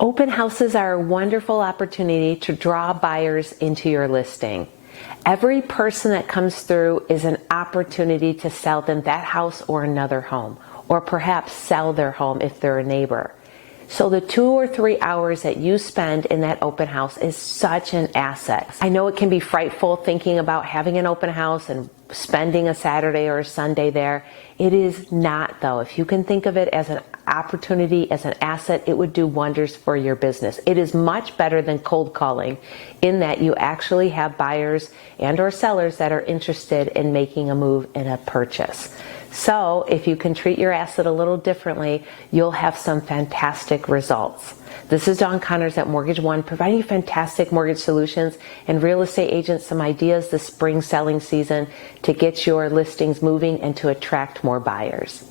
Open houses are a wonderful opportunity to draw buyers into your listing. Every person that comes through is an opportunity to sell them that house or another home, or perhaps sell their home if they're a neighbor. So the 2 or 3 hours that you spend in that open house is such an asset. I know it can be frightful thinking about having an open house and spending a Saturday or a Sunday there. It is not, though. If you can think of it as an opportunity, as an asset, it would do wonders for your business. It is much better than cold calling in that you actually have buyers and or sellers that are interested in making a move in a purchase. So if you can treat your asset a little differently, you'll have some fantastic results. This is Dawn Connors at Mortgage One, providing fantastic mortgage solutions and real estate agents some ideas this spring selling season to get your listings moving and to attract more buyers.